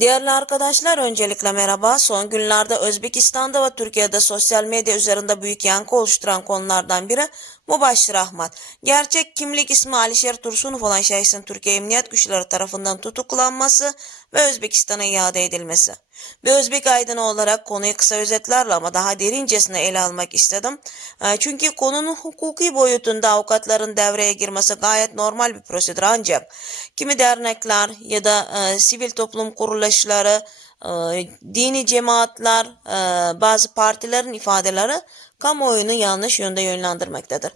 Değerli arkadaşlar öncelikle merhaba. Son günlerde Özbekistan'da ve Türkiye'de sosyal medya üzerinde büyük yankı oluşturan konulardan biri Mubaşir Ahmet. Gerçek kimlik ismi Alişer Tursunov olan şahsın Türkiye Emniyet Güçleri tarafından tutuklanması ve Özbekistan'a iade edilmesi. Bir Özbek aydını olarak konuyu kısa özetlerle ama daha derincesine ele almak istedim. E, Çünkü konunun hukuki boyutunda avukatların devreye girmesi gayet normal bir prosedür ancak kimi dernekler ya da e, sivil toplum kuruluşları, e, dini cemaatler, e, bazı partilerin ifadeleri kamuoyunu yanlış yönde yönlendirmektedir.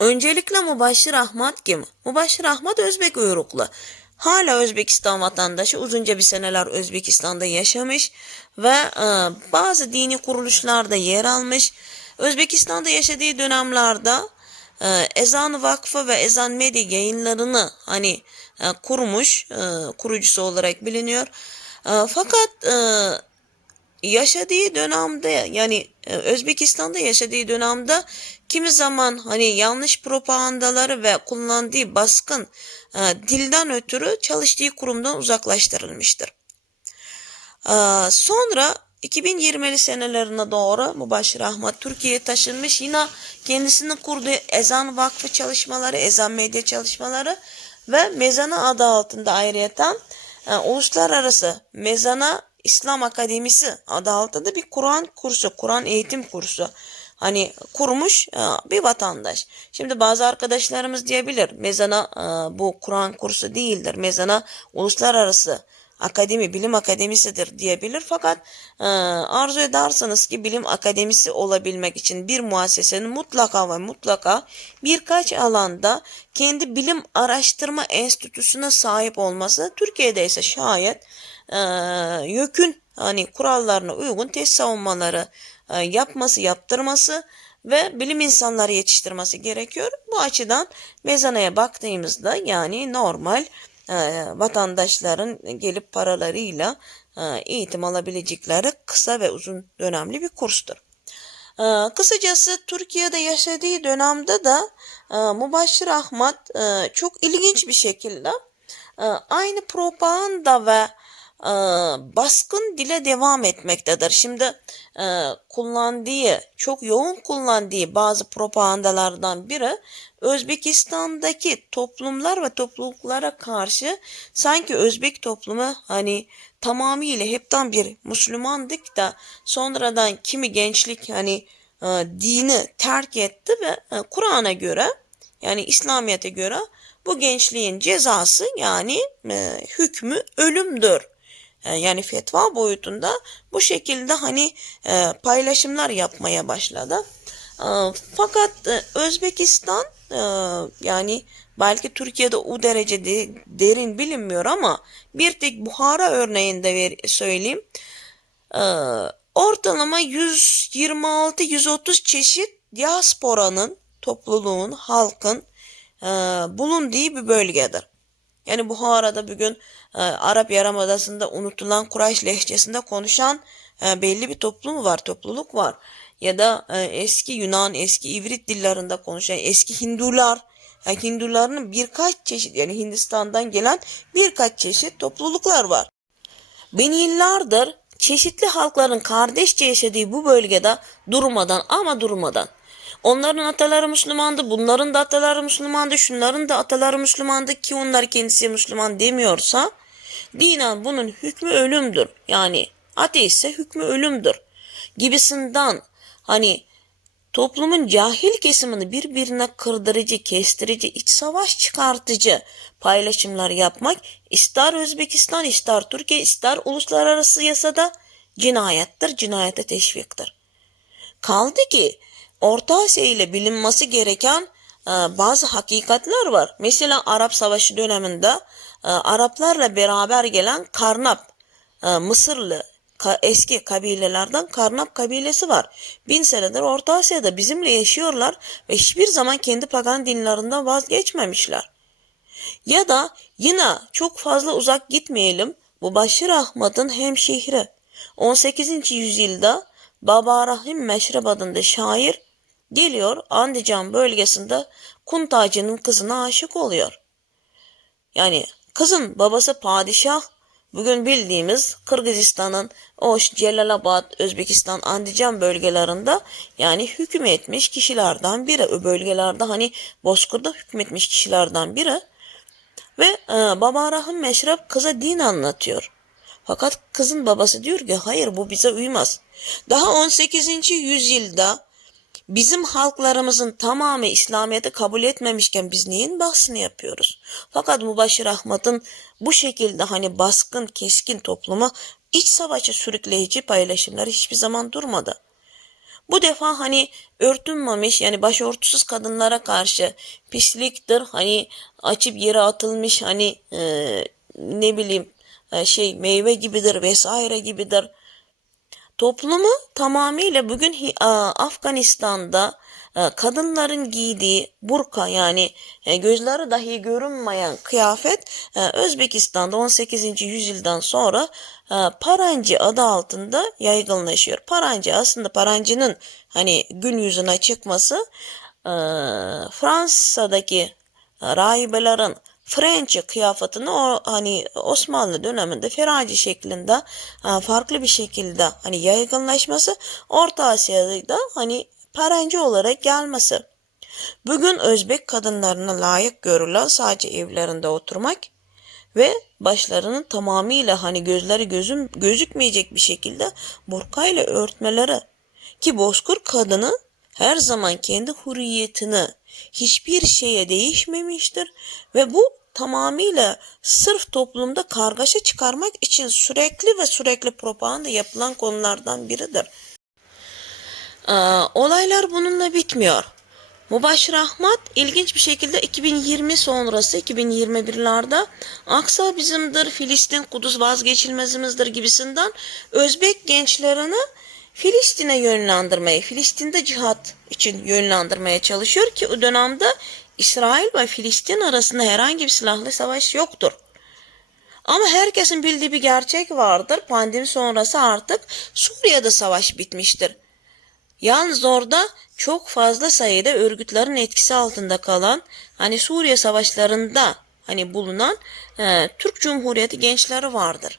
Öncelikle Mubaşir Ahmet kim? Mubaşir Ahmet Özbek uyruklu. Hala Özbekistan vatandaşı uzunca bir seneler Özbekistan'da yaşamış ve e, bazı dini kuruluşlarda yer almış. Özbekistan'da yaşadığı dönemlerde e, Ezan Vakfı ve Ezan Medya yayınlarını hani e, kurmuş, e, kurucusu olarak biliniyor. E, fakat e, yaşadığı dönemde yani e, Özbekistan'da yaşadığı dönemde kimi zaman hani yanlış propagandaları ve kullandığı baskın e, dilden ötürü çalıştığı kurumdan uzaklaştırılmıştır. E, sonra 2020'li senelerine doğru Mübaşir Ahmet Türkiye'ye taşınmış. Yine kendisinin kurduğu Ezan Vakfı çalışmaları, Ezan Medya çalışmaları ve Mezana adı altında ayrıyeten e, uluslararası Mezana İslam Akademisi adı altında bir Kur'an kursu, Kur'an eğitim kursu hani kurmuş e, bir vatandaş. Şimdi bazı arkadaşlarımız diyebilir mezana e, bu Kur'an kursu değildir. Mezana uluslararası akademi, bilim akademisidir diyebilir. Fakat e, arzu ederseniz ki bilim akademisi olabilmek için bir muassesenin mutlaka ve mutlaka birkaç alanda kendi bilim araştırma enstitüsüne sahip olması Türkiye'de ise şayet e, YÖK'ün hani kurallarına uygun test savunmaları e, yapması, yaptırması ve bilim insanları yetiştirmesi gerekiyor. Bu açıdan mezanaya baktığımızda yani normal vatandaşların gelip paralarıyla e, eğitim alabilecekleri kısa ve uzun dönemli bir kurstur. E, kısacası Türkiye'de yaşadığı dönemde de e, Mubaşir Ahmet e, çok ilginç bir şekilde e, aynı propaganda ve e, baskın dile devam etmektedir. Şimdi e, kullandığı, çok yoğun kullandığı bazı propagandalardan biri Özbekistan'daki toplumlar ve topluluklara karşı sanki Özbek toplumu hani tamamıyla hepten bir Müslümandık da sonradan kimi gençlik hani e, dini terk etti ve e, Kur'an'a göre yani İslamiyet'e göre bu gençliğin cezası yani e, hükmü ölümdür. E, yani fetva boyutunda bu şekilde hani e, paylaşımlar yapmaya başladı. E, fakat e, Özbekistan e, yani belki Türkiye'de o derece de, derin bilinmiyor ama bir tek Buhara örneğinde ver, söyleyeyim. E, ortalama 126-130 çeşit diasporanın, topluluğun, halkın bulunduğu bir bölgedir. Yani Buhara'da bugün e, Arap Yarımadası'nda unutulan Kurayş lehçesinde konuşan e, belli bir toplum var, topluluk var. Ya da e, eski Yunan, eski İvrit dillerinde konuşan eski Hindular, yani Hinduların birkaç çeşit yani Hindistan'dan gelen birkaç çeşit topluluklar var. Bin yıllardır çeşitli halkların kardeşçe yaşadığı bu bölgede durmadan ama durmadan Onların ataları Müslümandı, bunların da ataları Müslümandı, şunların da ataları Müslümandı ki onlar kendisi Müslüman demiyorsa dinen bunun hükmü ölümdür. Yani ateistse hükmü ölümdür gibisinden hani toplumun cahil kesimini birbirine kırdırıcı, kestirici, iç savaş çıkartıcı paylaşımlar yapmak ister Özbekistan, ister Türkiye, ister uluslararası yasada cinayettir, cinayete teşviktir. Kaldı ki Orta Asya ile bilinmesi gereken e, bazı hakikatler var. Mesela Arap Savaşı döneminde e, Araplarla beraber gelen Karnap, e, Mısırlı eski kabilelerden Karnap kabilesi var. Bin senedir Orta Asya'da bizimle yaşıyorlar ve hiçbir zaman kendi pagan dinlerinden vazgeçmemişler. Ya da yine çok fazla uzak gitmeyelim. Bu Başır Ahmet'in hemşehri. 18. yüzyılda Baba Rahim Meşrep adında şair geliyor Andijan bölgesinde Kuntacı'nın kızına aşık oluyor. Yani kızın babası padişah bugün bildiğimiz Kırgızistan'ın Oş, Celalabad, Özbekistan, Andijan bölgelerinde yani hükmetmiş kişilerden biri. O bölgelerde hani Bozkır'da hükmetmiş kişilerden biri. Ve e, Baba Rahim Meşrep kıza din anlatıyor. Fakat kızın babası diyor ki hayır bu bize uymaz. Daha 18. yüzyılda bizim halklarımızın tamamı İslamiyet'i kabul etmemişken biz neyin bahsini yapıyoruz? Fakat Mübaşir Ahmet'in bu şekilde hani baskın, keskin topluma iç savaşa sürükleyici paylaşımları hiçbir zaman durmadı. Bu defa hani örtünmemiş yani başörtüsüz kadınlara karşı pisliktir hani açıp yere atılmış hani e, ne bileyim e, şey meyve gibidir vesaire gibidir. Toplumu tamamıyla bugün Afganistan'da e, kadınların giydiği burka yani e, gözleri dahi görünmeyen kıyafet e, Özbekistan'da 18. yüzyıldan sonra parancı adı altında yaygınlaşıyor. Parancı aslında parancının hani gün yüzüne çıkması Fransa'daki rahibelerin French kıyafetini o hani Osmanlı döneminde feraci şeklinde ha, farklı bir şekilde hani yaygınlaşması Orta Asya'da hani paranci olarak gelmesi. Bugün Özbek kadınlarına layık görülen sadece evlerinde oturmak ve başlarının tamamıyla hani gözleri gözüm gözükmeyecek bir şekilde burkayla örtmeleri ki bozkır kadını her zaman kendi hürriyetini hiçbir şeye değişmemiştir ve bu tamamıyla sırf toplumda kargaşa çıkarmak için sürekli ve sürekli propaganda yapılan konulardan biridir. Ee, olaylar bununla bitmiyor. Mubaşir Ahmet ilginç bir şekilde 2020 sonrası 2021'lerde Aksa bizimdir, Filistin, Kudüs vazgeçilmezimizdir gibisinden Özbek gençlerini Filistin'e yönlendirmeye, Filistin'de cihat için yönlendirmeye çalışıyor ki o dönemde İsrail ve Filistin arasında herhangi bir silahlı savaş yoktur. Ama herkesin bildiği bir gerçek vardır. Pandemi sonrası artık Suriye'de savaş bitmiştir. Yalnız orada çok fazla sayıda örgütlerin etkisi altında kalan hani Suriye savaşlarında hani bulunan e, Türk Cumhuriyeti gençleri vardır.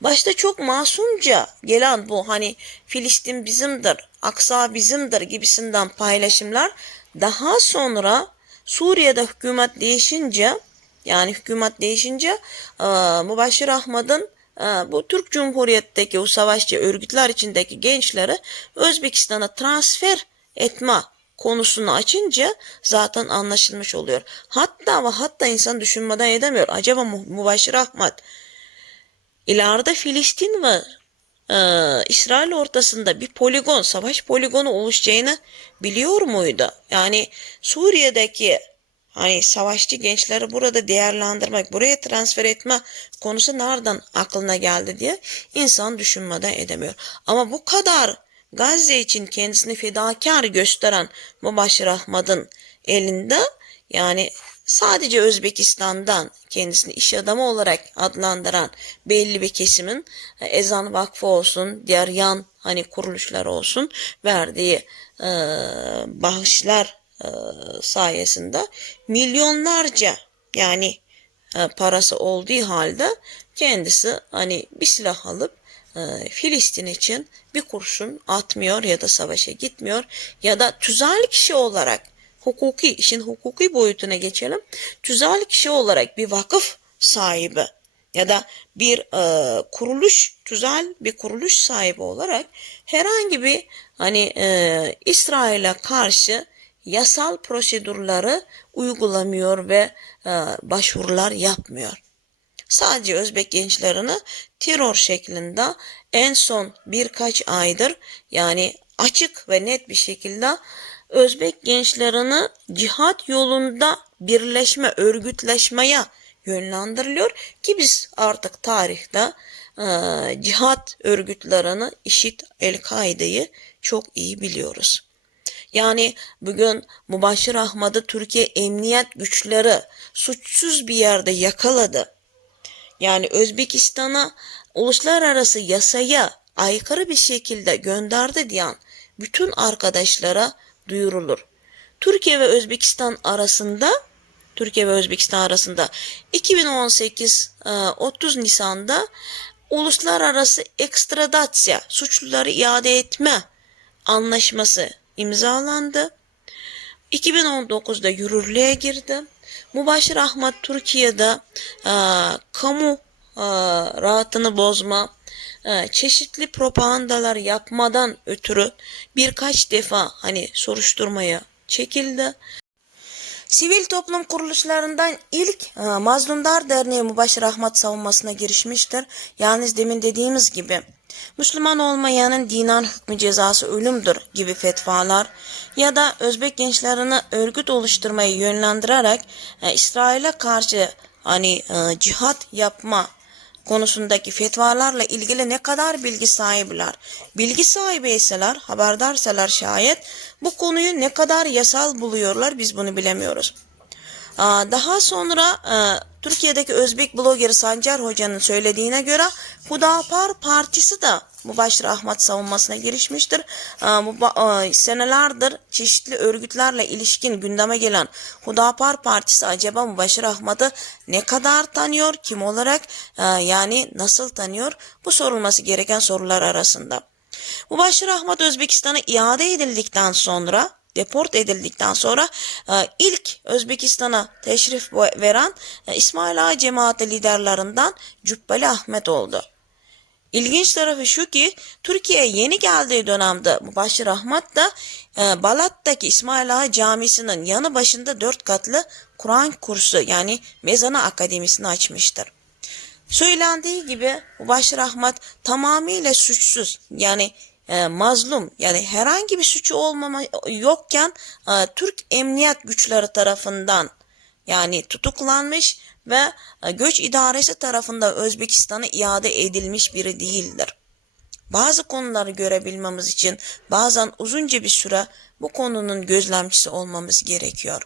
Başta çok masumca gelen bu hani Filistin bizimdir, Aksa bizimdir gibisinden paylaşımlar daha sonra Suriye'de hükümet değişince yani hükümet değişince e, Mübaşir Ahmet'in e, bu Türk Cumhuriyet'teki o savaşçı örgütler içindeki gençleri Özbekistan'a transfer etme konusunu açınca zaten anlaşılmış oluyor. Hatta ve hatta insan düşünmeden edemiyor. Acaba Mübaşir Ahmet ileride Filistin ve e, İsrail ortasında bir poligon, savaş poligonu oluşacağını biliyor muydu? Yani Suriye'deki hani savaşçı gençleri burada değerlendirmek, buraya transfer etme konusu nereden aklına geldi diye insan düşünmeden edemiyor. Ama bu kadar Gazze için kendisini fedakar gösteren Mübaşir Ahmet'in elinde yani sadece Özbekistan'dan kendisini iş adamı olarak adlandıran belli bir kesimin e, Ezan Vakfı olsun, diğer yan hani kuruluşlar olsun verdiği e, bağışlar e, sayesinde milyonlarca yani e, parası olduğu halde kendisi hani bir silah alıp e, Filistin için bir kurşun atmıyor ya da savaşa gitmiyor ya da tüzel kişi olarak hukuki işin hukuki boyutuna geçelim. Tüzel kişi olarak bir vakıf sahibi ya da bir e, kuruluş tüzel bir kuruluş sahibi olarak herhangi bir hani e, İsrail'e karşı yasal prosedürleri uygulamıyor ve e, başvurular yapmıyor. Sadece Özbek gençlerini terör şeklinde en son birkaç aydır yani açık ve net bir şekilde Özbek gençlerini cihat yolunda birleşme, örgütleşmeye yönlendiriliyor ki biz artık tarihte e, cihat örgütlerini işit El-Kaide'yi çok iyi biliyoruz. Yani bugün Mübaşir Ahmet'i Türkiye Emniyet Güçleri suçsuz bir yerde yakaladı. Yani Özbekistan'a uluslararası yasaya aykırı bir şekilde gönderdi diyen bütün arkadaşlara duyurulur. Türkiye ve Özbekistan arasında Türkiye ve Özbekistan arasında 2018 e, 30 Nisan'da uluslararası ekstradasya suçluları iade etme anlaşması imzalandı. 2019'da yürürlüğe girdi. Mubaşir Ahmet Türkiye'de e, kamu e, rahatını bozma, e, çeşitli propagandalar yapmadan ötürü birkaç defa hani soruşturmaya çekildi. Sivil toplum kuruluşlarından ilk e, Mazlumlar Derneği Mübaşir Ahmet savunmasına girişmiştir. Yalnız demin dediğimiz gibi Müslüman olmayanın dinen hükmü cezası ölümdür gibi fetvalar ya da Özbek gençlerini örgüt oluşturmayı yönlendirerek e, İsrail'e karşı hani e, cihat yapma konusundaki fetvalarla ilgili ne kadar bilgi sahibiler. Bilgi sahibi iseler, haberdarsalar şayet bu konuyu ne kadar yasal buluyorlar biz bunu bilemiyoruz. Daha sonra e, Türkiye'deki Özbek blogeri Sancar Hoca'nın söylediğine göre Hudapar Partisi de Mübaşir Ahmet savunmasına girişmiştir. Ba- e, senelerdir çeşitli örgütlerle ilişkin gündeme gelen Hudapar Partisi acaba Mübaşir Ahmet'i ne kadar tanıyor, kim olarak e, yani nasıl tanıyor bu sorulması gereken sorular arasında. Mübaşir Ahmet Özbekistan'a iade edildikten sonra deport edildikten sonra e, ilk Özbekistan'a teşrif veren İsmail Ağa cemaati liderlerinden Cübbeli Ahmet oldu. İlginç tarafı şu ki Türkiye'ye yeni geldiği dönemde Mübaşir Ahmet da e, Balat'taki İsmail Ağa Camisi'nin yanı başında dört katlı Kur'an kursu yani Mezana Akademisi'ni açmıştır. Söylendiği gibi Mübaşir Ahmet tamamıyla suçsuz yani e, mazlum yani herhangi bir suçu olmama yokken e, Türk emniyet güçleri tarafından yani tutuklanmış ve e, göç idaresi tarafından Özbekistan'a iade edilmiş biri değildir. Bazı konuları görebilmemiz için bazen uzunca bir süre bu konunun gözlemcisi olmamız gerekiyor.